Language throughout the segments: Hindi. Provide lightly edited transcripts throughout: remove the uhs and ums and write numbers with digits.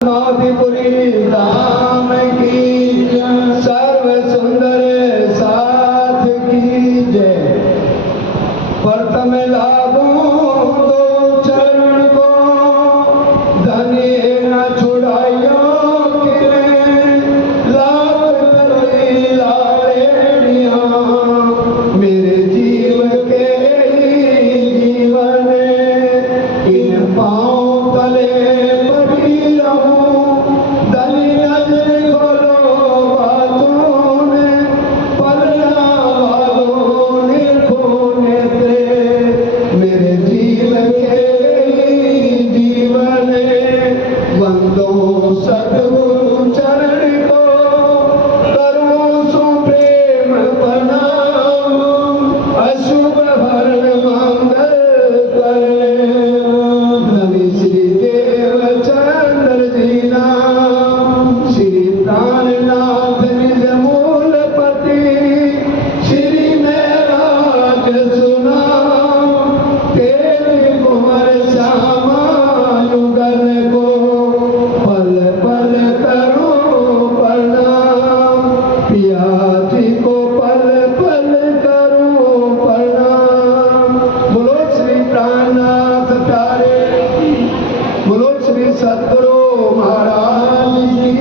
नाथपुरी धाम की जय, सर्व सुंदर साथ की जय। प्रथम लागू दो चरण को, धनी न छुड़ाइयो लाख करोई लाड़ेड़िया, मेरे जीव के जीवन इन पाँव तले पड़ी रहूं, धनी नजर खोलो बातों ने, पलना वालों ने खोने थे, मेरे जीव के जीवन वंदो सतगुरु चरण को, करो सो प्रेम प्रणाम, अशुभ भरण मंगल करे, नवी श्री देवचंद्र जी नाम, श्री प्राणनाथ निज मूलपति, श्री महराज सुनाम, तेरी कुंवर श्यामायुगल को, पल पल करो प्रणाम, पिया जी को पल पल करो प्रणाम। बोलो श्री प्राणनाथ प्यारे, बोलो श्री सतगुरु महाराज जी।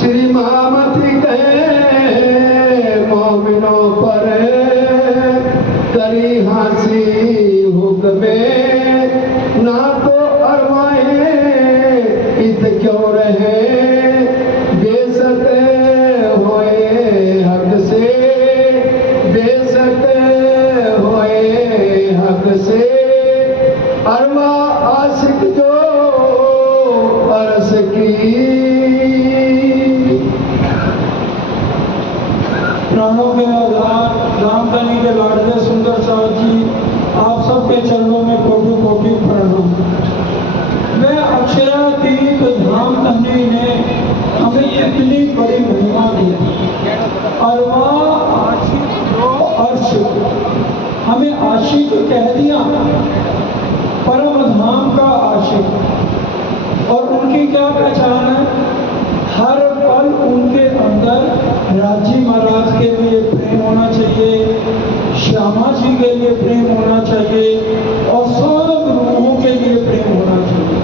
श्री महामती कहे मोमिनों पर करी हासी हुक्मे, ना तो अरमाए इत क्यों रहे, बेशक होए हक से, बेशक होए हक से, अरवा आशिक जो अरस की। प्राणों के आधार रामधनी के लाडले सुंदर साहब जी, आप सबके चरणों में कोटि कोटि प्रणाम। मैं अक्षरातीत धाम धनी ने हमें इतनी बड़ी महिमा दी, अरवा आशिक जो अर्श, हमें आशिक कह दिया, परम धाम का आशिक। और उनकी क्या पहचान है? हर पल उनके अंदर राजी महाराज के लिए प्रेम होना चाहिए, श्यामा जी के लिए प्रेम होना चाहिए, और सब रूहों के लिए प्रेम होना चाहिए,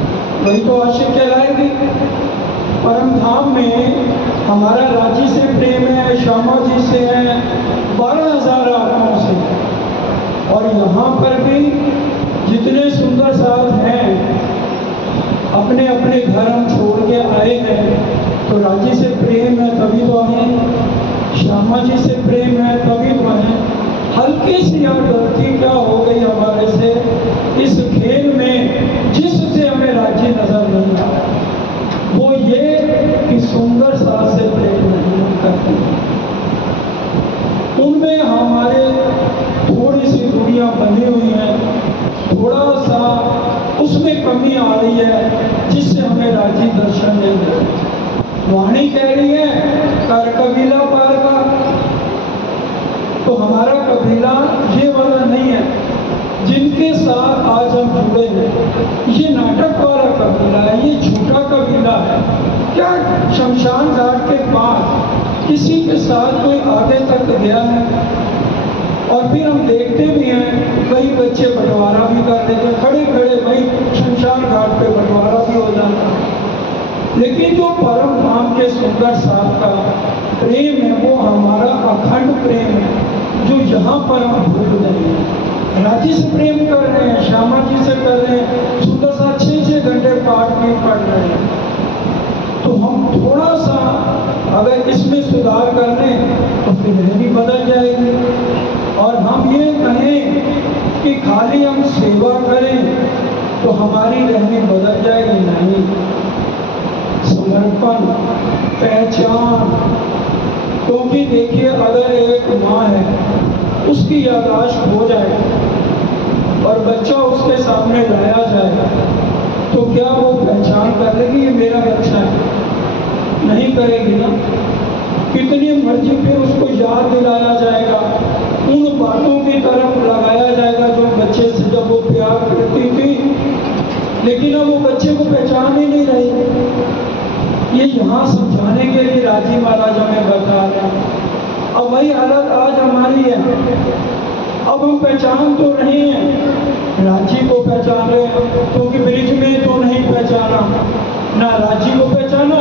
वही तो आशिक कहलाएगी। परम धाम में हमारा राजी से प्रेम है, श्यामा जी से है, 12,000 आत्माओं से। और यहाँ पर भी जितने सुंदर साथ हैं, अपने अपने घर हम छोड़ के आए हैं, तो राजी से प्रेम है तभी तो हैं, श्यामा जी से प्रेम है तभी तो हैं। हल्की सी यार गलती क्या हो गई हमारे से इस खेल में, जिससे हमें राजी नजर नहीं आ रहा, वो ये कि सुंदर साथ से प्रेम नहीं करते, उनमें हमारे थोड़ी सी दूरियां बनी हुई हैं, थोड़ा सा उसमें कमी आ रही है, जिससे हमें राजी दर्शन नहीं देते। वाणी कह रही है कर कबीला पार का, तो हमारा कबीला ये वाला नहीं है जिनके साथ आज हम जुड़े हैं। ये नाटक वाला कबीला है, ये झूठा कबीला है। क्या शमशान घाट के पास किसी के साथ कोई आगे तक गया है? और फिर हम देखते भी हैं कई बच्चे बंटवारा भी कर देते, खड़े खड़े भाई शमशान घाट पे बंटवारा भी हो जाता है। लेकिन जो परम धाम के सुंदर साथ का प्रेम है, वो हमारा अखंड प्रेम है, जो यहाँ पर हम भूल नहीं है। राजी से प्रेम कर रहे हैं, श्यामा जी से कर रहे हैं, सुंदर साथ 6-6 घंटे पाठ भी पढ़ रहे हैं। तो हम थोड़ा सा अगर इसमें सुधार कर लें तो फिर रहनी बदल जाएगी। और हम ये कहें कि खाली हम सेवा करें तो हमारी रहनी बदल जाएगी, नहीं। समर्पण, पहचान, क्योंकि देखिए अगर एक माँ है, उसकी याददाश्त खो जाए और बच्चा उसके सामने लाया जाए, तो क्या वो पहचान कर लेगी ये मेरा बच्चा है? नहीं करेगी ना। कितनी मर्जी फिर उसको याद दिलाया जाएगा, उन बातों की तरफ लगाया जाएगा जो बच्चे से जब वो प्यार करती थी, लेकिन अब वो बच्चे को पहचान ही नहीं रही। भागने के लिए राजी महाराज हमें बता रहे हैं। अब वही हालत आज हमारी है। अब हम पहचान तो रहे हैं, राजी को पहचान रहे हैं, क्योंकि ब्रिज में तो नहीं पहचाना, ना राजी को पहचाना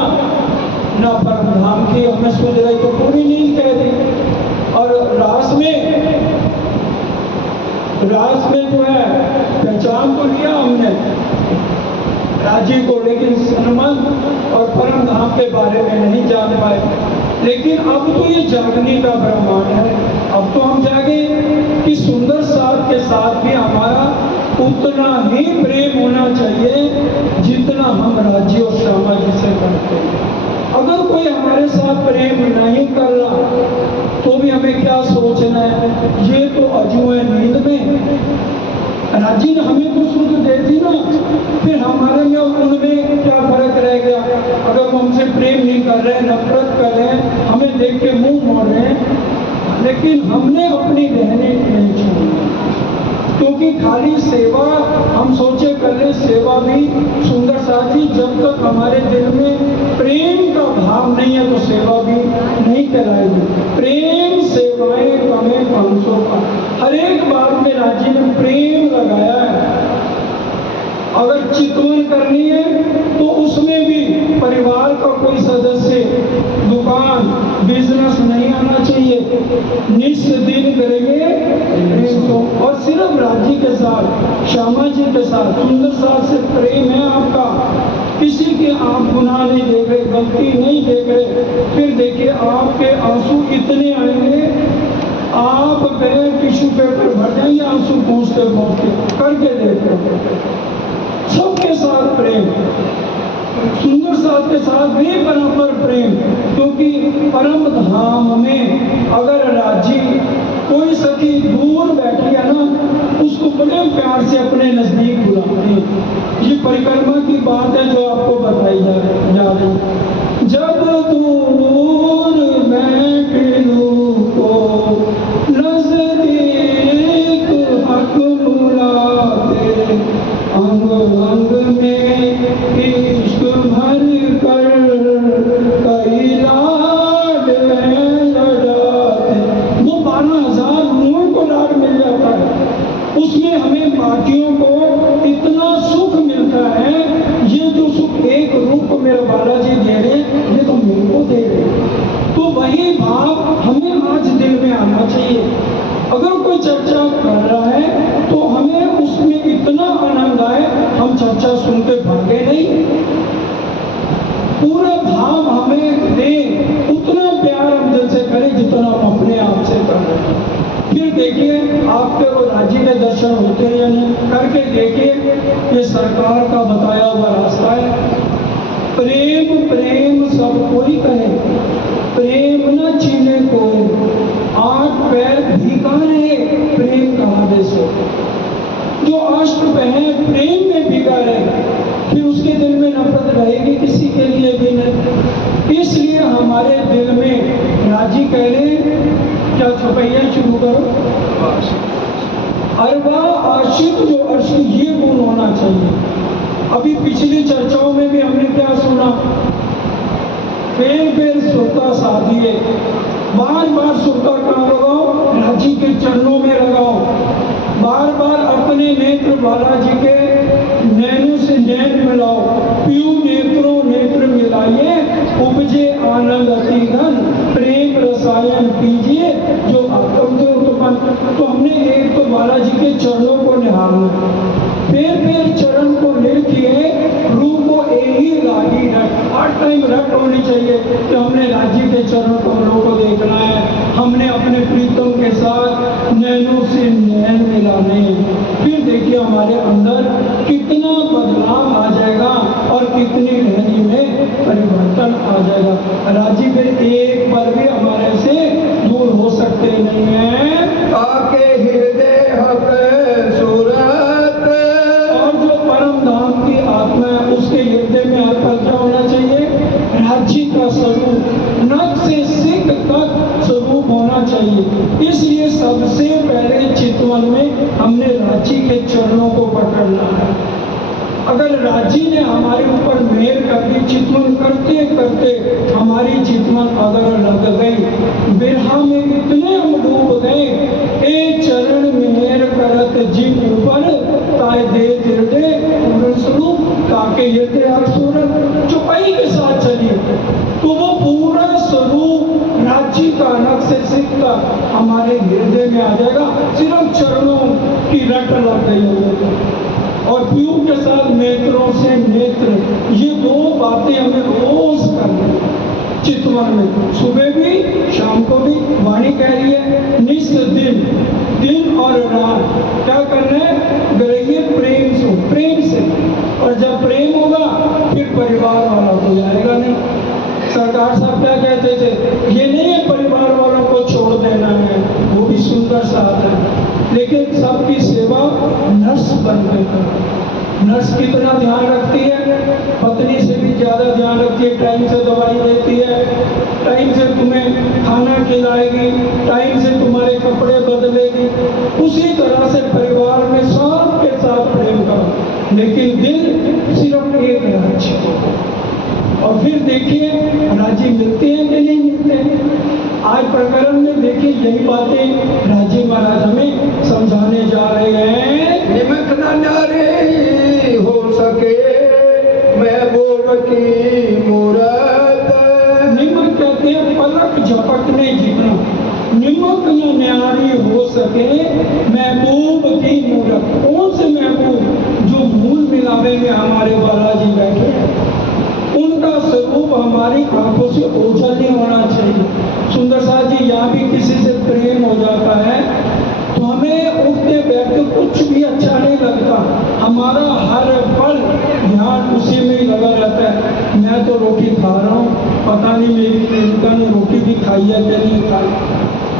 ना परम धाम की हमें सुन रही तो पूरी नींद कह दी। और रास में जो है पहचान तो लिया हमने राजी को, लेकिन सन्मत और परम धाम के बारे में नहीं जान पाए। लेकिन अब तो ये जागने का ब्रह्मांड है। अब तो हम जागे कि सुंदर साथ के साथ भी हमारा उतना ही प्रेम होना चाहिए जितना हम राजी और श्यामा जी से करते हैं। अगर कोई हमारे साथ प्रेम नहीं कर रहा तो भी हमें क्या सोचना है, ये तो अजू है नींद में। राजी ने हमें तो सुध दे दी ना, फिर हमारे में और उनमें क्या फर्क रह गया। अगर वो हमसे प्रेम नहीं कर रहे, नफरत कर रहे हैं, हमें देख के मुंह मोड़ रहे हैं, लेकिन हमने अपनी रहने नहीं छोड़ी, क्योंकि खाली सेवा हम सोचे कर ले। सेवा भी सुंदर साथी जब तक हमारे दिल में प्रेम का भाव नहीं है तो सेवा भी नहीं कराएगी। प्रेम सेवाएं कमे 500 का, हर एक बात में राजी ने प्रेम लगाया है। अगर चितवन करनी है तो उसमें भी परिवार का कोई सदस्य दुकान बिजनेस नहीं आना चाहिए, निस्दिन करेंगे और सिर्फ राजी के साथ, श्यामा जी के साथ, सुंदर साथ से प्रेम है आपका, किसी के आप गुनाह नहीं देख रहे, गलती नहीं देख रहे, फिर देखिए आपके आंसू इतने आएंगे, आप गए टिश्यू पेपर भर जाएंगे आंसू पहुँचते पहुँचते, करके देखो। सबके साथ प्रेम, सुंदर साथ के साथ भी बराबर प्रेम, क्योंकि परम धाम में अगर राजी कोई सखी दूर बैठी है ना, उसको बड़े प्यार से अपने नजदीक बुलाते हैं। ये परिक्रमा की बात है जो आपको बताई जा रही। जब दूर बैठू को नजदीक हक बुलाते, अंग अंग में इश्क भर कर कई लाड लड़ाते। वो 12,000 मुंह को लाड मिल जाता है, उसमें हमें बाकियों को इतना सुख मिलता है। ये जो सुख एक रूप मेरे बालाजी दे रहे, ये तो मेरे को दे रहे। तो वही भाव हमें आज दिल में आना चाहिए। अगर कोई चर्चा कर रहा है तो हमें उसमें इतना आनंद आए, हम चर्चा सुनते भागे नहीं, पूरा भाव हमें दे, उतना प्यार हम दिल से करें जितना हम अपने आप से कर रहे हैं। फिर देखिए आपके वो राजी के दर्शन होते हैं या नहीं, करके देखिए, ये सरकार का बताया हुआ रास्ता है। प्रेम प्रेम सब कोई कहे, प्रेम न छीने कोई, 8 पैर भीखा रहे प्रेम कहा दे सो। जो अष्ट है प्रेम में भीगा रहे, फिर उसके दिल में नफरत रहेगी किसी के लिए भी नहीं। इसलिए हमारे दिल में राजी कह रहे, क्या छपैया शुरू करो, अरबा आशिक जो अर्शिक, ये गुण होना चाहिए। अभी पिछली चर्चाओं में भी हमने क्या सुना, फेर सुरता साधिए, बार बार सुरता कहाँ लगाओ, राजी के चरणों में लगाओ, बार बार अपने नेत्र बालाजी के नैनों से नैन मिलाओ, पीयू नेत्रों नेत्र मिलाइए, उपजे आनंद अति घन, प्रेम रसायन पीजिए जो आत्म के उत्पन्न। तो हमने एक तो बालाजी के चरणों को निहारना, फिर चरण को लेके रूप को ही लागी रट, हर टाइम रट होनी चाहिए कि हमने राजी के चरण कमलों को देखना है, हमने अपने प्रीतम के साथ नैनों से नैन मिलाने। फिर देखिए हमारे अंदर कितना बदलाव आ जाएगा और कितनी रहनी में परिवर्तन आ जाएगा। राजी फिर एक बार भी हमारे से दूर हो सकते नहीं है। आके हृदय हक सूरत, और जो परम धाम की आत्मा है उसके हृदय में हर पल क्या होना चाहिए, राजी का स्वरूप, नख से सिख तक स्वरूप होना चाहिए। इसलिए सबसे पहले चितवन में हमने राजी के चरणों को पकड़ना है। अगर राजी ने हमारे ऊपर मेहर कर दी, चितवन करते करते हमारे हमारी चितवन अगर लग गई, बिरहा में इतने हम डूब गए, ए चरण मेहर करत जिम ऊपर, ताय दे तिरदे पूर्ण स्वरूप काके यते अक्षुरन, चुपाई के साथ चलिए तो वो पूरा स्वरूप राज्य का नक्श सिक्का हमारे हृदय में आ जाएगा। सिर्फ चरणों की रट लग गई हो और पीयू के साथ नेत्रों से नेत्र, ये दो बातें हमें रोज करनी चितवन में, सुबह भी शाम को भी। वाणी कह रही है निस दिन, दिन और रात क्या करना है, गरइए प्रेम से। और जब प्रेम होगा फिर परिवार वाला हो जाएगा नहीं। सरकार साहब क्या कहते थे, ये नहीं है परिवार वालों को छोड़ देना है, वो भी सुंदर साथ है, लेकिन सबकी सेवा नर्स बन के करो। नर्स कितना ध्यान रखती है, पत्नी से भी ज्यादा ध्यान रखती है, टाइम से दवाई देती है, टाइम से तुम्हें खाना खिलाएगी, टाइम से तुम्हारे कपड़े बदलेगी। उसी तरह से परिवार में सबके साथ प्रेम करो, लेकिन दिल सिर्फ एक राज्य। और फिर देखिए राज्य मिलते हैं कि नहीं मिलते हैं। आज प्रकरण में देखिए यही बातें राजी महाराज हमें समझाने जा रहे हैं। निमक न नारी हो सके महबूब की मूरत, निमक कहते हैं पलक झपकने जितना, निमक न न्यारी हो सके महबूब की मूरत। कौन से महबूब, जो मूल मिलावे में हमारे बालाजी बैठे हैं, उनका स्वरूप हमारी आंखों से ओझल नहीं होना चाहिए। सुंदर साथ जी, यहाँ भी किसी से प्रेम हो जाता है तो हमें उठते बैठते कुछ भी अच्छा नहीं लगता, हमारा हर पल ध्यान उसी में ही लगा रहता है। मैं तो रोटी खा रहा हूँ, पता नहीं मेरी प्रेमिका ने रोटी भी खाई है कि नहीं खाई,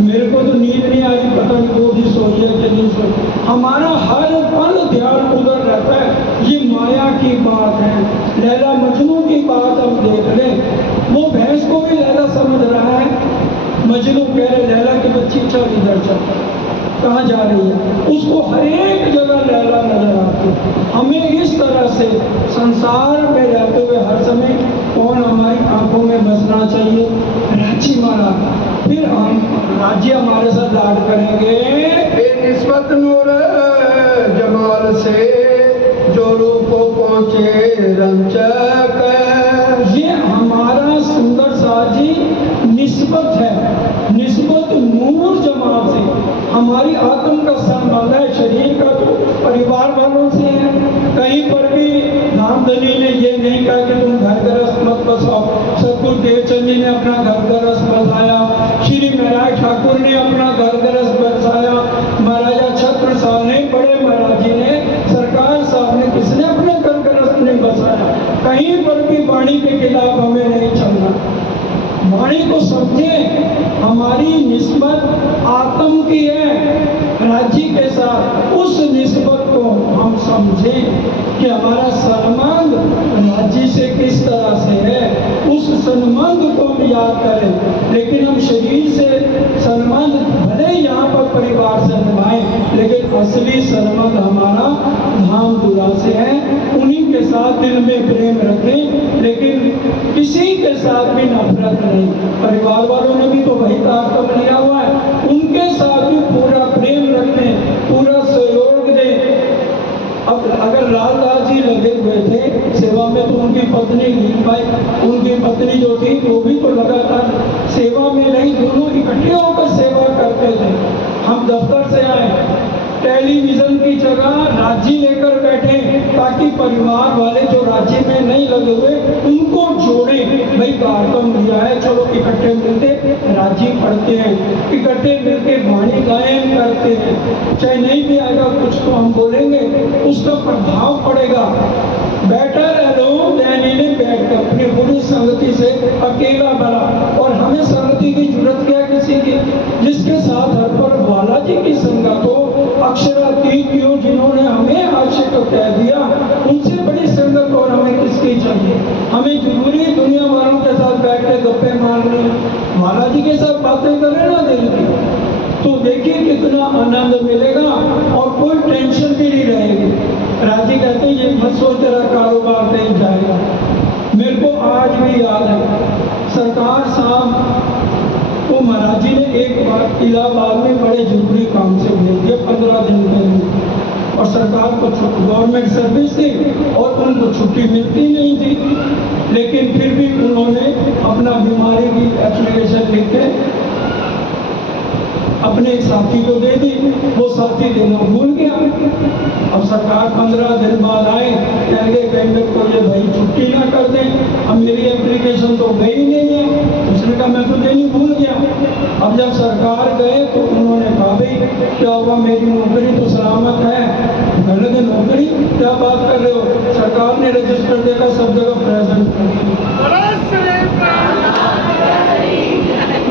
मेरे को तो नींद नहीं आ रही, पता नहीं वो भी सोई है कि नहीं सोई। हमारा हर पल ध्यान उधर रहता है। ये माया की बात है। लैला मजनू की बात हम देख लें, वो भैंस को भी लैला समझ रहा है, मजनू कह रहे लैला की बच्ची चल इधर चल, कहाँ जा रही है, उसको हर एक जगह लैला नजर आती है। हमें इस तरह से संसार में रहते हुए हर समय कौन हमारी आंखों में बसना चाहिए, राज्य महाराज। फिर हम राज्य हमारे साथ लाड करेंगे। निस्बत नूर जमाल से जो रूप पहुँचे रंचक, ये हमारा सुंदर साजी निस्बत है, निस्बत नूर जमाल से। हमारी आत्म का संबंध है, शरीर का तो परिवार वालों से है। कहीं पर भी रामधनी ने ये नहीं कहा कि तुम घर गृहस्थ मत बसाओ, सतगुरु देवचंद जी ने अपना घर गृहस्थ बसाया, श्री महाराज ठाकुर ने अपना घर गृहस्थ बसाया, महाराजा छत्रसाल ने, बड़े महाराज जी ने, सरकार साहब ने, किसने अपने घर गृहस्थ नहीं बसाया। कहीं पर भी वाणी के खिलाफ हमें नहीं चलना। वाणी को समझें, हमारी निस्बत आत्म की है राज्य के साथ। उस निस्बत को हम समझें कि हमारा संबंध राज्य से किस तरह से है, उस संबंध को हम याद करें। लेकिन हम शरीर से संबंध भले यहाँ पर परिवार से निभाएं, लेकिन असली संबंध हमारा धाम धुरा से है। उन्हीं के साथ दिल में प्रेम रखें, लेकिन किसी के साथ भी नफरत नहीं। परिवार वालों ने भी तो वही ताकत लिया हुआ है, उनके साथ भी पूरा प्रेम रखें, पूरा सहयोग दें। अब अगर लालदास जी लगे हुए थे सेवा में, तो उनकी पत्नी लीलाबाई, उनकी पत्नी जो थी वो भी तो लगातार सेवा में रही, दोनों इकट्ठे होकर सेवा करते थे। हम दफ्तर से आए, टेलीविजन की जगह राज्य लेकर बैठे, ताकि परिवार वाले जो राज्य में नहीं लगे हुए उनको जोड़े। भाई कार्यक्रम दिया है, चलो इकट्ठे मिलते राज्य पढ़ते हैं, इकट्ठे मिलके वाणी गायन करते हैं। चाहे नहीं भी आएगा कुछ तो हम बोलेंगे, उसका प्रभाव पड़ेगा। बेटर अलोन देन इन बैठ कर अपनी बुरी संगति से अकेला बना। और हमें संगति की जरूरत क्या किसी की, जिसके साथ हर पर बालाजी की संगत हो, अक्षरातीत क्यों, जिन्होंने हमें आशिक कह दिया, उनसे बड़ी संगत और हमें किसकी चाहिए। हमें जरूरी दुनिया वालों के साथ बैठ के गप्पे मारने, बालाजी के साथ बातें करें ना दिल की, तो देखिए कितना आनंद मिलेगा और कोई टेंशन भी नहीं रहेगी। राजी कहते हैं ये मत सोच तेरा कारोबार नहीं जाएगा। मेरे को आज भी याद है सरकार एक बार इलाहाबाद में बड़े जरूरी काम से भेज दिया 15 दिन के लिए, और सरकार को गवर्नमेंट सर्विस थी और उनको छुट्टी मिलती नहीं थी, लेकिन फिर भी उन्होंने अपना बीमारी की एप्लीकेशन लिख के अपने एक साथी को दे दी। वो साथी देना भूल गया। अब सरकार 15 दिन बाद आए, कहेंगे कहीं मेरे को ये भाई छुट्टी ना कर दें, अब मेरी एप्लीकेशन तो गई नहीं है। उसने कहा मैं तो देनी भूल गया। अब जब सरकार गए तो उन्होंने कहा भाई क्या हुआ, मेरी नौकरी तो सलामत है। मैंने नौकरी क्या बात कर रहे हो, सरकार ने रजिस्टर देखा सब जगह प्रेजेंट।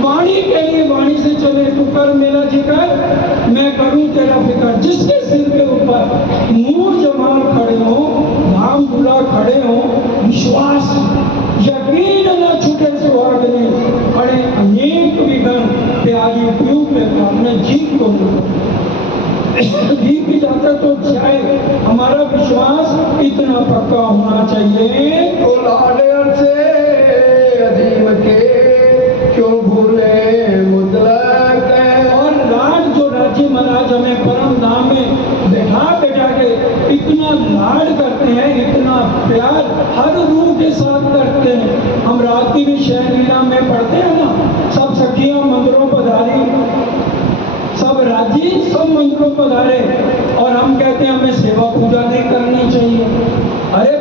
वाणी के लिए वाणी से चले, तू कर मेरा जिक्र, मैं करूं तेरा फिक्र। जिसके सिर के ऊपर नूर जमाल खड़े हो, धाम धुला खड़े हो, विश्वास यकीन न छूटे सुहागने, पड़े अनेक विघ्न, प्यारी पीऊ पे अपने जीत को जीत भी जाता तो जाए। हमारा विश्वास इतना पक्का होना चाहिए। तो लाडन से अजीम के क्यों भूले मुद्रक। और लाड जो राजी महाराज हमें परम धाम में बैठा के इतना लाड करते हैं, इतना प्यार हर रूह के साथ करते हैं। हम रात की भी शहर लीला में पढ़ते हैं ना, सब सखियां मंदिरों पधारी, सब राजी सब मंदिरों पधारे, और हम कहते हैं हमें सेवा पूजा नहीं करनी चाहिए। अरे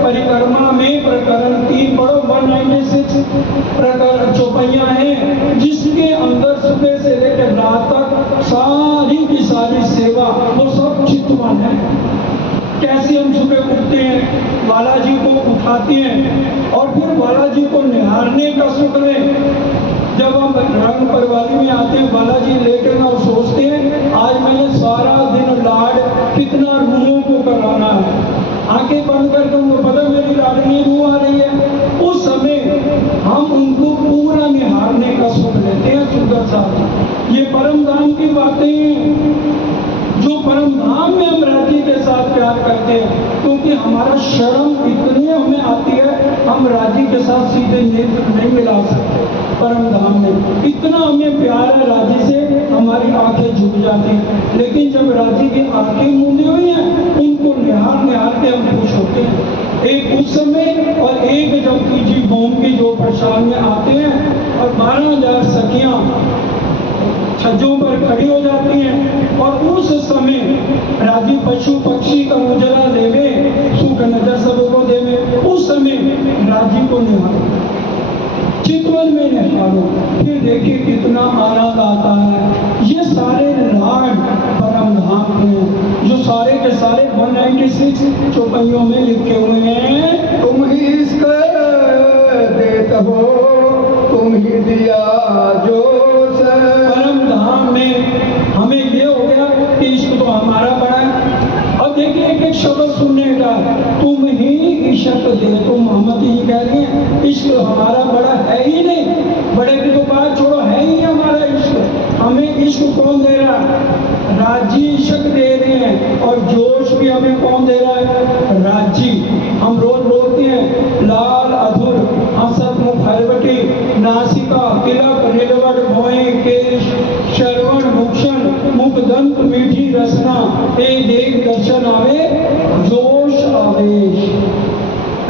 परिक्रमा में प्रकरण 3 पढ़ो, 196 प्रकरण चौपैया है, जिसके अंदर सुबह से लेकर रात तक सारी की सारी सेवा वो सब चितवन है। कैसे हम सुबह उठते हैं, बालाजी को उठाते हैं और फिर बालाजी को निहारने का सुख लें। जब हम रंग परवाली में आते हैं, बालाजी लेके ना सोचते हैं आज मैंने सारा दिन लाड कितना रूहों को करवाना है। आंखें बंद करके उनको पता मेरी लाडनी रूह आ रही है, उस समय हम उनको पूरा निहारने का सुख लेते हैं। सुंदर साहब, ये परम धाम की बातें हैं, जो परम धाम में हम राजी के साथ प्यार करते हैं, क्योंकि हमारा शर्म इतनी हमें आती है, हम राजी के साथ सीधे नेत्र नहीं मिला सकते। परम धाम में इतना हमें प्यार है, राजी से हमारी आंखें झुक जाती हैं। लेकिन जब राजी की आंखें मूंदी हुई हैं, उनको निहार निहार के हम खुश होते हैं। एक उस समय और एक जब कीजी बॉम की जो प्रसाद में आते हैं और 12,000 सखियां छज्जों पर खड़ी हो जाती हैं, और उस समय राजी पशु पक्षी का उजला देवे, सुख नजर सबको देवे, उस समय राजी को निहारो, चितवन में निहारो, फिर देखिए कितना आनंद आता है। ये सारे लाड परम धाम के जो सारे के सारे 196 चौपैयों में लिखे हुए हैं। तुम ही इसको देते हो, तुम ही दिया जो परम धाम में हमें ये हो गया कि इश्क तो हमारा बड़ा है। और देखिए एक एक शब्द सुनने का, तुम ही इश्क दे, तुम मोहम्मद ही कह रही हैं, इश्क हमारा बड़ा है ही नहीं। बड़े की तो बात छोड़ो, है ही हमारा इश्क। हमें इश्क कौन दे रहा है? राजी इश्क दे रहे हैं। और जोश भी हमें कौन दे रहा है? राजी। हम रोज बोलते हैं लाल अधुर हसत मुख हरवटी, नासिका तिलक नीलवट भोए केश, श्रवण भूषण मुख दंत मीठी रसना, ए देख दर्शन आवे जोश आवेश।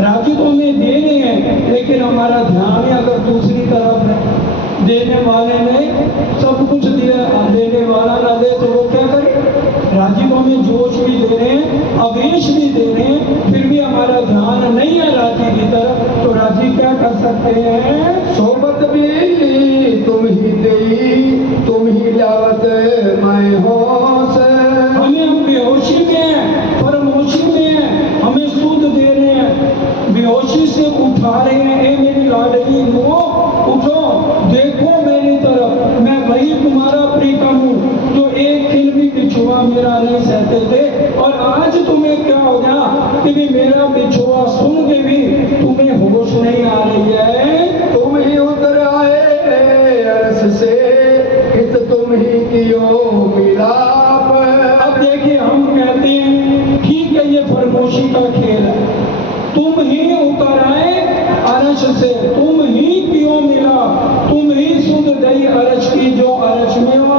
राजी तो हमें दे रहे हैं, लेकिन हमारा ध्यान अगर दूसरी तरफ है। देने वाले ने सब कुछ दिया, देने वाला ना दे तो वो क्या करे? राजी को हमें जोश भी दे रहे हैं, आवेश भी दे रहे हैं, फिर भी हमारा ध्यान नहीं है राजी की तरफ, तो राजी क्या कर सकते हैं? सोबत भी तुम ही दे, तुम ही लावत मैं होश। हमें हम बेहोशी में हैं, फरमोशी में हैं, हमें सूद दे रहे हैं, बेहोशी से उठा रहे हैं। ए मेरी लाडली वो उठो, देखो मेरी तरफ, मैं वही तुम्हारा प्रीतम हूँ जो एक खिल भी बिछुआ मेरा नहीं सहते थे। और आज तुम्हें क्या हो गया कि भी मेरा बिछुआ सुन के भी तुम्हें होश नहीं आ रही है? तुम ही उतर आए अरस से, इत तुम ही कियो मिलाप। अब देखिए हम कहते हैं ठीक है ये फरमोशी का खेल है, तुम ही उतर आए अरश से, तुम ही पियो मिला, तुम ही सुध दई अरश की जो आरक्षमेवा,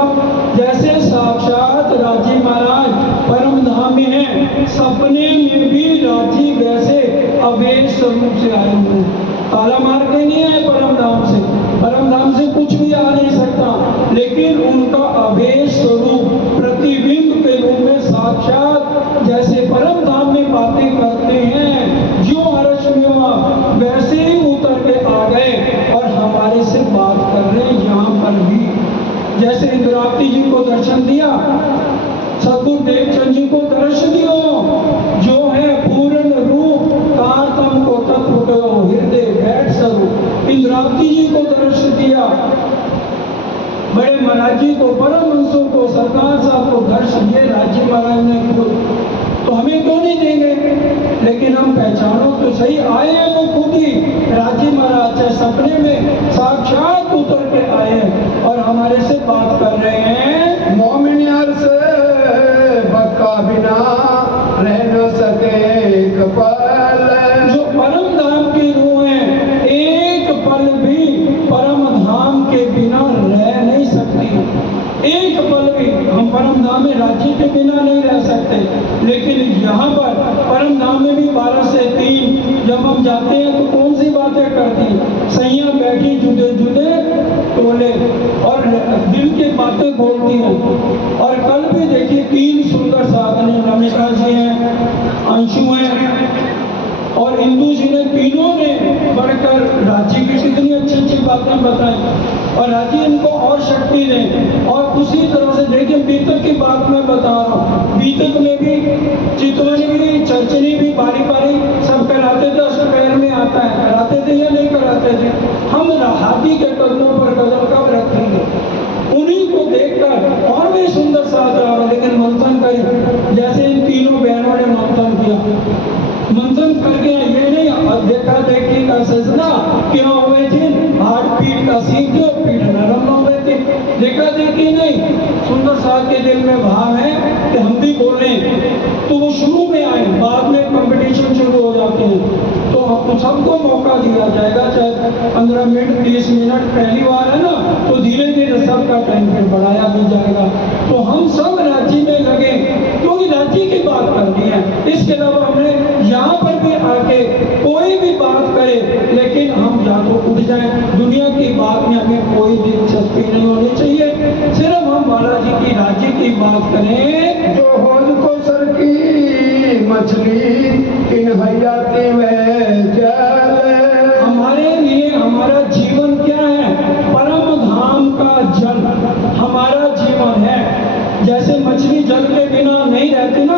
जैसे साक्षात राजी महाराज परम धाम में हैं, सपने में भी राजी वैसे अभेद स्वरूप से आए हुए हैं। ताला मार के नहीं आए परम धाम से कुछ भी आ नहीं सकता, लेकिन उनका अभेद स्वरूप प्रतिबिंब के रूप में साक्षात जैसे परम धाम में बातें करते हैं, जो आरक्षमेवा वैसे ही उतर के आ गए और हमारे से बात कर रहे हैं। यहाँ पर भी जैसे इंद्रावती जी को दर्शन दिया, सदगुरु देवचंद जी को दर्शन दियो, जो है पूर्ण रूप तारतम को तत्व करो हृदय बैठ स्वरूप। इंद्रावती जी को दर्शन दिया, बड़े महाराज जी को, परम हंसों को, सरकार साहब को दर्शन दिए राजी महाराज ने खुद, तो हमें क्यों नहीं देंगे? लेकिन हम पहचानो तो सही, आए हैं वो खुद ही राजी महाराज से सपने में साक्षात उतर के आए हैं और हमारे से बात कर रहे हैं। मोमिन यार से बक्का बिना रह न सके एक पल, जो परम धाम की रूह है, एक पल भी परम धाम के बिना रह नहीं सकती। एक पल भी हम परम धाम में राज्य के बिना नहीं रह सकते। लेकिन यहाँ पर परम धाम में भी 12 से 3 जब हम जाते हैं तो कौन सी बातें करती, सैया बैठी जुदे जुदे टोले और दिल की बातें बोलती हैं। और कल भी देखिए 3 सुंदर साधने, नमिता जी हैं, अंशु हैं और इंदू जी ने, तीनों ने बढ़कर राजी की कितनी अच्छी अच्छी बातें बताई और राजी इनको और शक्ति दें। और उसी तरह से देखिए बीतक की बात मैं बता रहा हूँ, बीतक में भी चितवन भी चर्चनी भी बारी बारी सब कराते थे, अष्टपहर में आता है, कराते थे या नहीं कराते थे? हम हाथी के कदमों पर कदम कब रखेंगे? उन्हीं को देखकर और भी सुंदर साथ रहा, लेकिन मंथन करें जैसे इन तीनों बहनों ने मंथन किया, मंथन करके ये नहीं देखा देखी का सजना क्यों हुए थे, हाथ पीठ का सीख क्यों पीठ नरम हुए थे, देखा देखी नहीं। सुंदर साहब के दिल में भाव है कि हम भी बोले, तो वो शुरू में आए, बाद में कंपटीशन शुरू हो जाते हैं, तो आपको सबको मौका दिया जाएगा, चाहे 15 मिनट 30 मिनट, पहली बार है ना, तो धीरे धीरे सबका टाइम फिर बढ़ाया भी जाएगा। तो हम सब राज्य में लगे, क्योंकि राज्य की बात करनी है। इसके अलावा हमने यहाँ पर भी आके कोई भी बात करे, लेकिन हम या तो उठ जाए, दुनिया की बात में हमें कोई दिलचस्पी नहीं होनी चाहिए, सिर्फ हम बालाजी की राज्य की बात करें। जो होज को सर की मछली इन हयाती में जल, हमारे लिए हमारा जीवन क्या है? परम धाम का जल हमारा जीवन है। जैसे मछली जल के बिना नहीं रहती ना,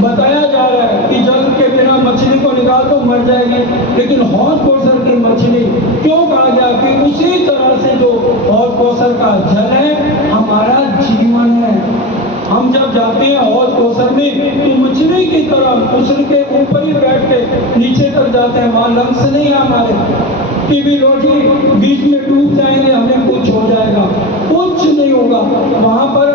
बताया जा रहा है कि जल के बिना मछली को निकाल तो मर जाएगी, लेकिन हौज कौशल की मछली क्यों कहा गया? कि उसी तरह से जो हौज कौशल का जल है हमारा जीवन है। हम जब जाते हैं हौज कौशल में तो मछली की तरह उसके के ऊपर ही बैठ के नीचे तक जाते हैं, वहां लंग्स नहीं है हमारे, टीबी रोटी बीच में डूब जाएंगे, हमें कुछ हो जाएगा, कुछ नहीं होगा। वहां पर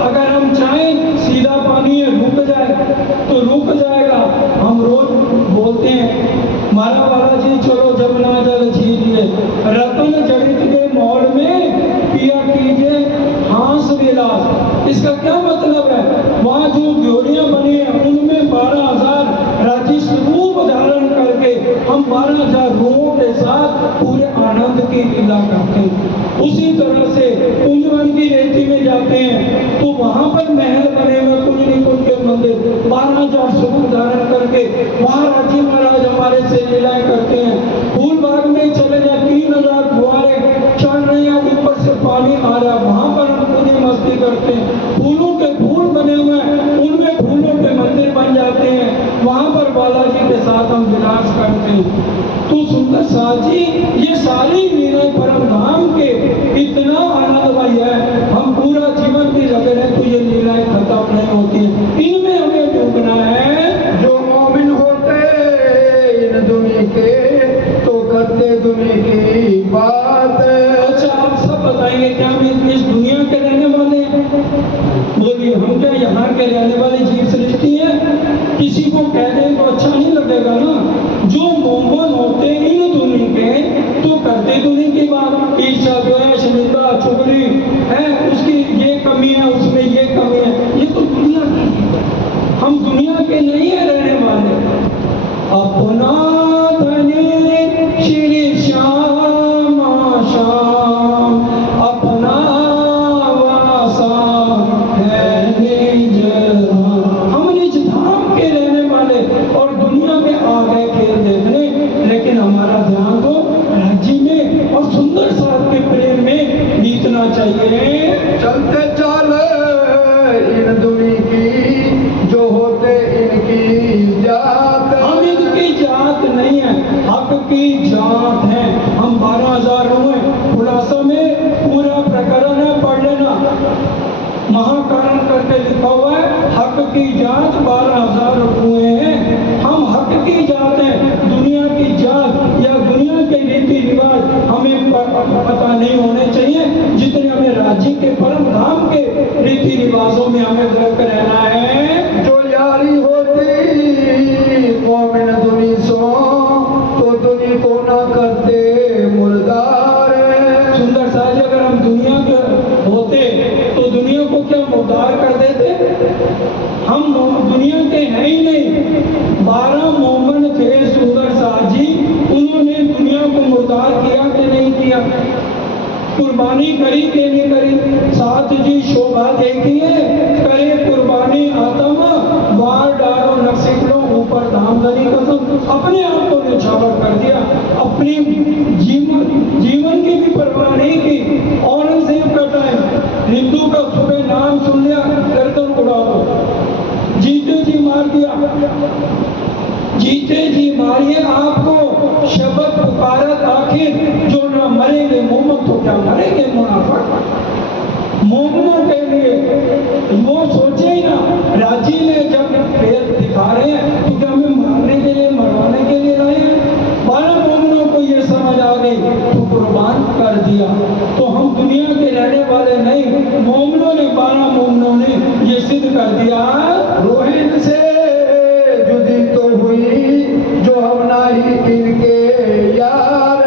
अगर हम चाहें सीधा पानी है रुक जाए तो रुक जाएगा। हम रोज बोलते हैं मारा बालाजी चलो जमुना जल झीलिए, रतन जड़ित के मौल में पिया कीजिए हांस विलास। इसका क्या मतलब है? वहाँ जो ग्योरियां बनी है उनमें 12,000 राजी स्वरूप धारण करके हम 12,000 रूहों के साथ पूरे आनंद की लीला करते हैं। उसी तरह से कुंजवन की रेती में जाते हैं तो वहां पर महल बने हुए कुंजनी कुंज के मंदिर 12,000 स्वरूप धारण करके वहां राजी महाराज हमारे से लीलाएं करते हैं। फूल बाग में चले जाए 3,000 फुहारे चढ़ रहे हैं, ऊपर से पानी आ रहा है, वहां पर हम पूरी मस्ती करते हैं। फूलों के फूल बने हुए हैं, उनमें फूलों के मंदिर बन जाते हैं, वहां पर बालाजी के साथ हम विलास करते हैं। तो सुंदर साथ जी ये सारी लीलाएं परम धाम के इतना आनंदमय है, हम पूरा जीवन भी लगे रहे तो ये लीलाएं खत्म नहीं होती, इनमें हमें डूबना है। जो मोमिन होते इन दुनिया के तो करते दुनिया की बात। अच्छा आप सब बताएंगे क्या हम इस दुनिया के रहने वाले हैं? बोलिए हम क्या यहाँ के रहने वाले जीव सृष्टि है? किसी को कह दें तो अच्छा नहीं लगेगा ना। जो मोमन होते इन दुनिया के तो करते दुनिया की बात, ईर्ष्या द्वेष निंदा चुगली कुर्बानी करी के नहीं करी। साथ जी शोभा देखिए, करे कुर्बानी आत्मा, वार डालो नक्सिक लो ऊपर धामधनी कसम। अपने आप को निछावर कर दिया, अपनी जीवन की भी परवाह नहीं की। औरंगजेब का टाइम, हिंदू का सुबह नाम सुन लिया, गर्दन उड़ा दो। जीते जी मार दिया, जीते जी मारिए आपको। शब्द पुकारत आखिर, जो न मरेंगे मोहम्मद तो क्या मरेंगे मुनाफिक। मोमनों के लिए वो सोचे ही ना, राजी ने जब पेड़ दिखा रहे हैं तो क्या हमें मारने के लिए मरवाने के लिए लाए हैं। 12 मोमनों को ये समझ आ गई तो कुर्बान कर दिया। तो हम दुनिया के रहने वाले नहीं, मोमनों ने 12 मोमनों ने ये सिद्ध कर दिया। रोहित से जुदी तो हुई जो हम नहीं इनके यार।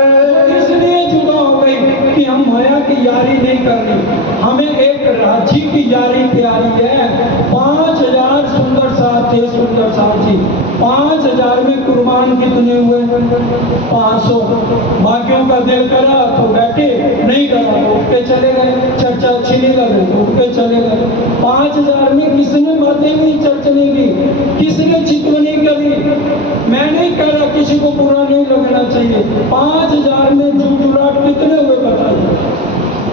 इसलिए जुदा हो गई कि हम माया की यारी नहीं करनी, हमें एक राजी की यारी प्यारी है। 5000 सुंदर साहब थे, सुंदर साहब जी 5000 में कुर्बान कितने हुए? 500। बाकियों का दिल करा तो बैठे, नहीं करा तो उठ के चले गए। चर्चा अच्छी नहीं लग रही तो उठ के चले गए। 5000 में किसने बातें नहीं चर्चने की, किसने चितवनी करी? मैं नहीं कह रहा, किसी को बुरा नहीं लगना चाहिए। 5000 में जुटजुलाट कितने हुए बताइए?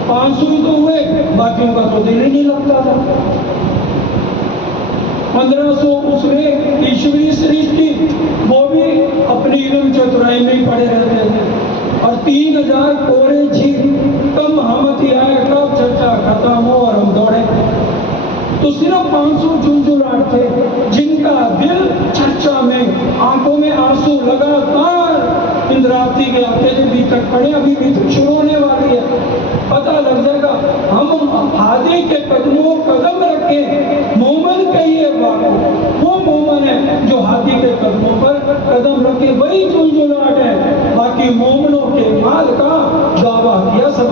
500 ही तो हुए, बाकियों का तो दिल ही नहीं लगता था। 1500 उसमें ईश्वरीय सृष्टि, वो भी अपनी इल्म चतुराई में ही पड़े रहते थे। और 3000 कोरे झील, कब हमती आए, कब चर्चा खत्म हो और हम दौड़े। तो सिर्फ 500 झुंझुलाट थे जिनका दिल चर्चा में, आंखों में आंसू लगातार इंद्रावती के अकेले भी तक पड़े। अभी भी तक शुरू होने वाली है, पता लग जाएगा। हम हादी के कदमों कदम रखे, मोमन कहिए वो मोमन है जो हादी के कदमों पर कदम रखे, वही झुंझुलाट है। बाकी मोमनों के माल का दावा किया सब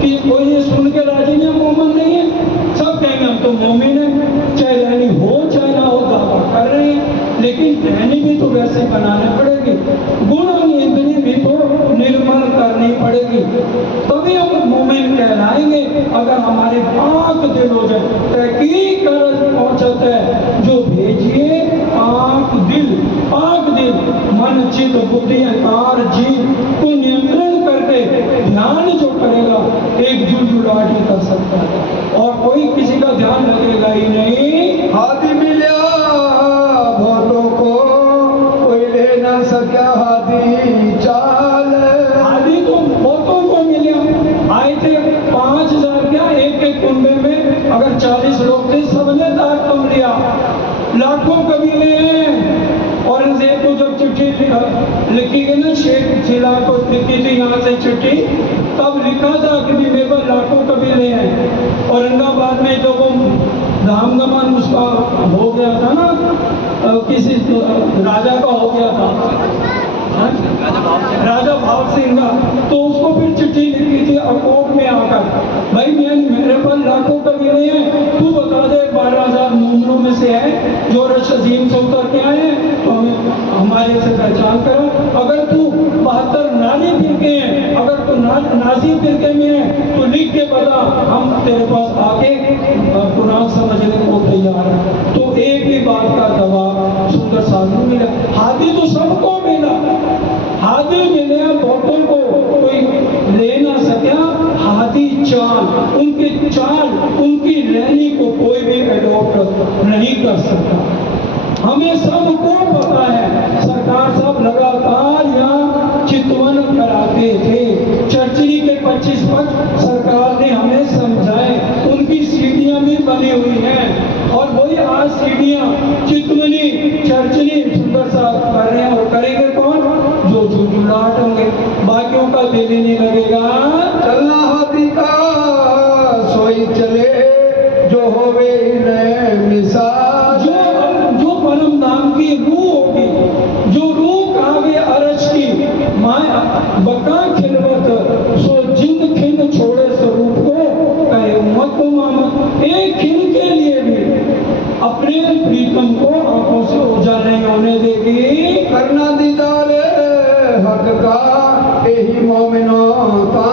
कि कोई ये सुन के राजी में मोमन नहीं है, सब कहेंगे हम तो मोमिन है, चाहे रहनी हो चाहे ना हो, दावा कर रहे हैं। लेकिन रहनी भी तो वैसे बनाने पड़ेगी, गुण निंदनी भी तो निर्मल करनी पड़ेगी, तभी हम मोमिन कहलाएंगे। अगर हमारे पाक दिल हो जाए, तहकीक पहुंचता है जो भेजिए पाक दिल मन चित बुद्धि अहंकार जीव को नियंत्रण करके ध्यान जो करेगा, एक जुलजुलाट ही कर सकता है और कोई किसी का ध्यान लगेगा ही नहीं। हाथी मिला बहुतों को, कोई ले न सका हाथी चाल। हाथी तो बहुतों को मिला, आए थे 5000 क्या, एक कुंबे में अगर 40 लोग थे, सबने दाग कम लिया। लाखों कबीले हैं। औरंगजेब को जब चिट्ठी लिखी गई ना, शेख जिला को लिखी थी यहाँ से चिट्ठी, तब लिखा था कि मेरे पर लाखों कबीले हैं। औरंगाबाद में जो वो रामगमन उसका हो गया था ना, किसी राजा का हो गया था, राजा भाव सिंह का, तो उसको फिर चिट्ठी लिखी थी अकोट में आकर, भाई मेरे पर लाखों कबीले हैं, तू बता दे 12,000 मोमनों में से है जो रशीम से उतर के आए हैं, तो हमें हमारे से पहचान करा। अगर तू 72 नारी फिरके हैं, अगर तू नाजी फिरके में है तो लिख के बता, हम तेरे पास आके कुरान समझने को तैयार है। तो एक ही बात का जवाब सुंदर साधु मिला। हादी तो सबको मिला, हादी मिले बहुतों को कोई ले ना सका। हादी चाल, उनकी चाल, उनकी रहनी को कोई भी एडॉप्ट नहीं कर सकता। हमें सबको पता है, सरकार सब लगातार यहाँ चितवन कराते थे। चर्चरी के 25 पद सरकार ने हमें समझाए, उनकी सीढ़ियां भी बनी हुई हैं और वही आज सीढ़ियां चितवनी चर्चरी सुंदर सा कर रहे हैं। और करेंगे कौन? जो झुंझुलाट होंगे, बाकियों का दिल ही नहीं लगेगा। चलना हाथी का सोई चले, जो होवे मिसाल। जो परम धाम की रूह होगी, जो रूह कावे अरज की माया बका खिलवत, सो जिंद खिन छोड़े स्वरूप को कहे उम्मत उम्मत। एक खिन के लिए भी अपने प्रीतम को आंखों से ओझल नहीं होने देगी। करना दीदार हक का यही मोमिनो ता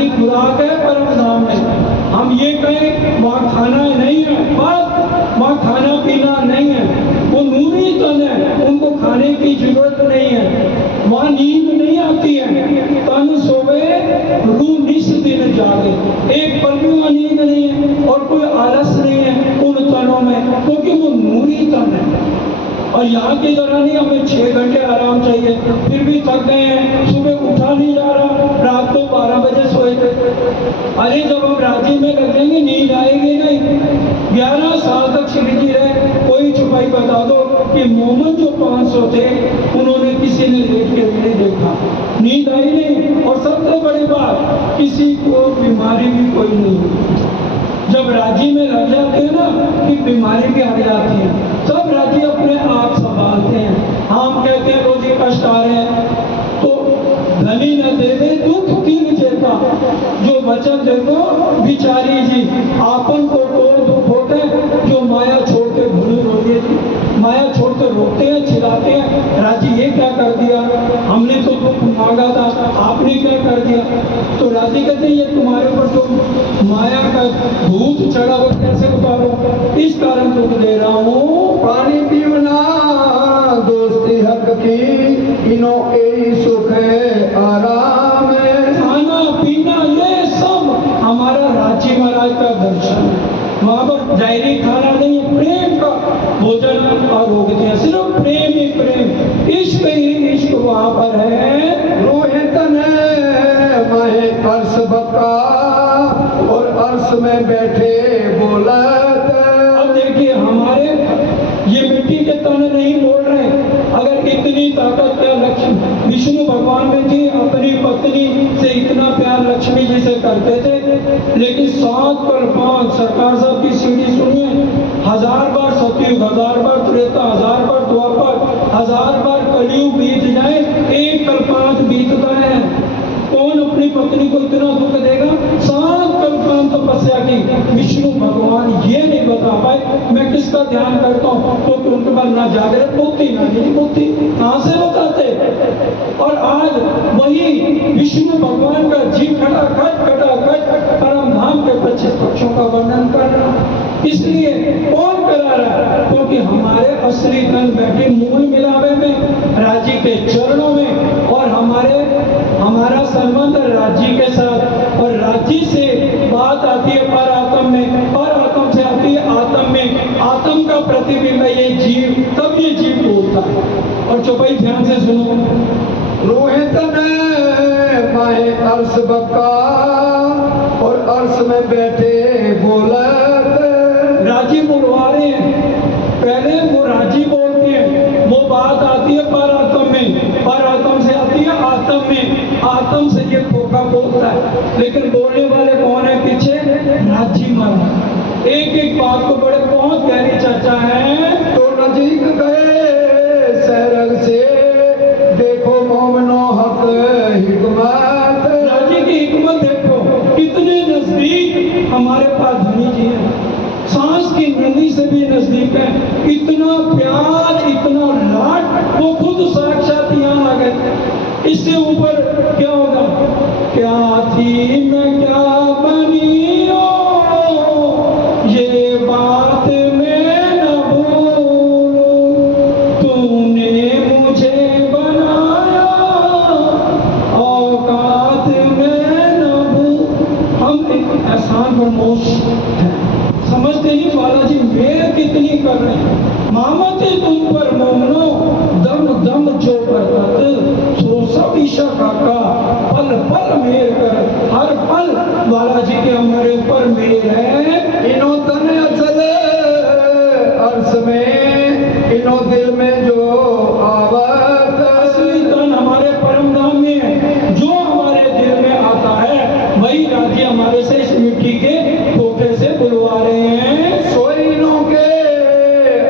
हमारी खुराक है परम धाम में। हम ये कहें वहाँ खाना नहीं है, बस वहाँ खाना पीना नहीं है, वो नूरी तन है, उनको खाने की जरूरत नहीं है। वहाँ नींद नहीं आती है, तन सोवे रूह निस दिन जागे, एक पल भी वहाँ नींद नहीं है और कोई आलस नहीं है उन तनों में, क्योंकि वो नूरी तन है। और यहाँ की तरह नहीं हमें 6 घंटे आराम चाहिए, फिर भी थक गए हैं, सुबह उठा नहीं जा रहा, रात को 12 बजे सोए थे। अरे जब हम रांची में लगेंगे नींद आएगी नहीं। 11 साल तक श्री जी रहे, कोई छुपाई बता दो कि मोहम्मद जो 500 थे उन्होंने किसी ने लेट के भी नहीं देखा, नींद आई नहीं। और सबसे बड़ी बात, किसी को बीमारी भी कोई नहीं हुई। जब राजी में लग जाते हैं ना कि बीमारी भी हट जाती है, सब राजी अपने आप संभालते हैं। हम कहते हैं रोजी कष्ट आ रहे हैं, तो धनी न देवे दुख तीन चेता, जो वचन देखो बिचारी जी, आपन को तोड़ दुख होते, जो माया छोड़ के भूल रोती है जी, माया छोड़ के रोकते हैं, चिल्लाते हैं, राजी ये क्या कर दिया, हमने तो दुख मांगा था, आपने क्या कर दिया। तो राजी कहते हैं ये तुम्हारे ऊपर तो माया का भूत चढ़ा हुआ, कैसे उतारो, इस कारण दुख दे रहा हूँ। पानी पीवना दोस्ती हक की, इनो यही सुख है आराम है। खाना पीना ये सब हमारा रांची महाराज का दर्शन है। वहाँ पर डायरी खाना नहीं है, प्रेम का भोजन आरोग्य है, सिर्फ प्रेम ही प्रेम, इश्क ही इश्क वहाँ पर है। रोहित ने माहे अर्श बका, और अर्श में बैठे बोलत। अब देखिए हमारे ये मिट्टी के तन नहीं बोल रहे, अगर इतनी ताकत क्या लक्ष्मी विष्णु भगवान में थी, अपनी पत्नी से इतना प्यार लक्ष्मी जी से करते थे, लेकिन 7 कल्पांत सरकार साहब की सीढ़ी सुनिए, 1000 बार सतयुग, 1000 बार त्रेता, 1000 बार द्वापर, 1000 बार कलयुग बीत जाए, एक कल्पांत बीतता है। कौन अपनी पत्नी को इतना दुख देगा? 7 कल्पांत तपस्या की, विष्णु भगवान ये नहीं बता पाए मैं किसका ध्यान करता हूँ, तो उनके बाद ना जागृत बुद्धि ना नहीं बुद्धि, कहाँ से बताते। और आज वही विष्णु भगवान का जी खटाखट परम धाम के 25 पक्षों का वर्णन कर रहा। इसलिए कौन करा रहा है? क्योंकि हमारे असली तन बैठे मूल मिलावे में, राजी के चरणों में, और हमारा संबंध राजी के साथ, और राजी से बात आती है पर आत्म में, पर आत्म से आती है आत्म में, आत्म का प्रतिबिंब है ये जीव, तब ये जीव बोलता है। और चौपाई ध्यान से सुनो, रोहित ने माहे अर्श बका, और अर्श में बैठे बोलत। राजी बुलवा रहे हैं, पहले वो राजी बोलते हैं, वो बात आती है पर आत्म में, पर आत्म से आती है आत्म में, आत्म से ये खोखा बोलता है, लेकिन बोलने वाले कौन है पीछे? राजी महाराज। एक एक बात को बड़े बहुत गहरी चर्चा है। तो नजीक गए सरग से, देखो मोमनो हक हिकमत। राजी की हिकमत देखो, कितने नजदीक हमारे पास धनी जी है, सांस की नदी से भी नजदीक है, इतना प्यार इतना लाड, वो खुद साक्षात यहाँ आ गए। इससे ऊपर क्या होगा? क्या थी मैं क्या बनी हो, ये बात मैं न भूलूं, तूने मुझे बनाया औकात में न भूल। हम एक एहसान फरमोश हैं, समझते ही बालाजी मेर कितनी कर रहे हैं, मामते तुम पर मोमनो, दम दम जो बरकत, सो सब ईशा काका, पल पल मेर कर, हर पल बालाजी के हमारे ऊपर मेर है। इनो तन असल अर्श में, इनो दिल में जो आवत। असली तन हमारे परम धाम में है, जो हमारे दिल में आता है वही राजी हमारे से इस मिट्टी के खोखे से बुलवा रहे हैं। सोइनों के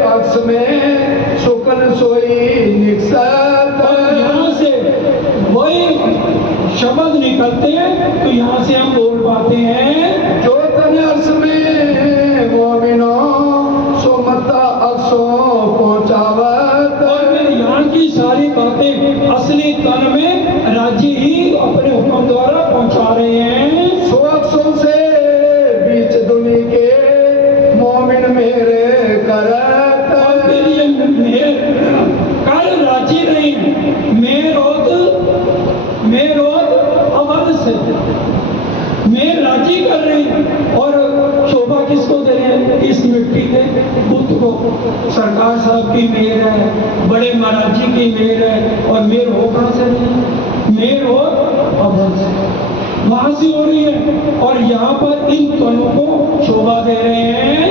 अक्स में शुक्र सोई निकसत। और यहाँ से वही शब्द निकलते हैं, तो यहाँ से हम बोल पाते हैं, जो तन अर्श में मोमिनो, सो मता अक्सो पहुंचावत। और फिर यहाँ की सारी बातें असली तन में राजी ही अपने हुक्म द्वारा पहुंचा रहे हैं। दृष्टि थे बुद्ध को सरकार साहब की मेहर है, बड़े महाराज जी की मेहर है, और मेहर हो कहाँ से नहीं, मेहर हो अभर से, वहां से हो रही है। और यहाँ पर इन कणों को शोभा दे रहे हैं।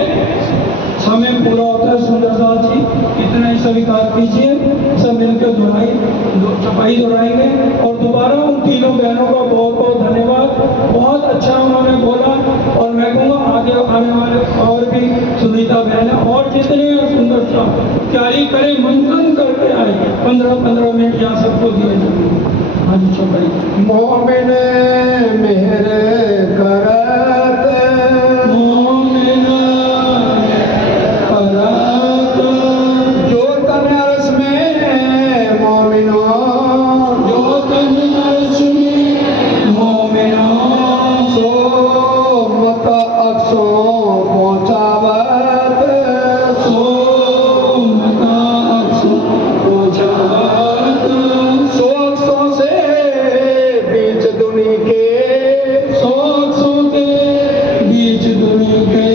समय पूरा होता है सुंदर साथ जी, इतना ही स्वीकार कीजिए, सब मिलकर चपाई दोहराएंगे। और दोबारा उन तीनों बहनों का बहुत बहुत धन्यवाद, बहुत अच्छा उन्होंने बोला। और मैं कहूँगा आगे आने वाले और भी सुनीता बहन है और जितने सुंदर सा तैयारी करें, मंथन करके आए, 15-15 मिनट यहाँ सबको दिए जाए। हाँ जी चपाई। मोमिन मेहर करत, मोमिन करत, जो तन अरस में मोमिनो, जो तन अर्श में मोमिनो, सो मत अक्सों पहुँचावत, सो मता अक्सों पहुँचावत, सो अक्सों से बीच दुनी के, सो अक्सों के बीच दुनिया के,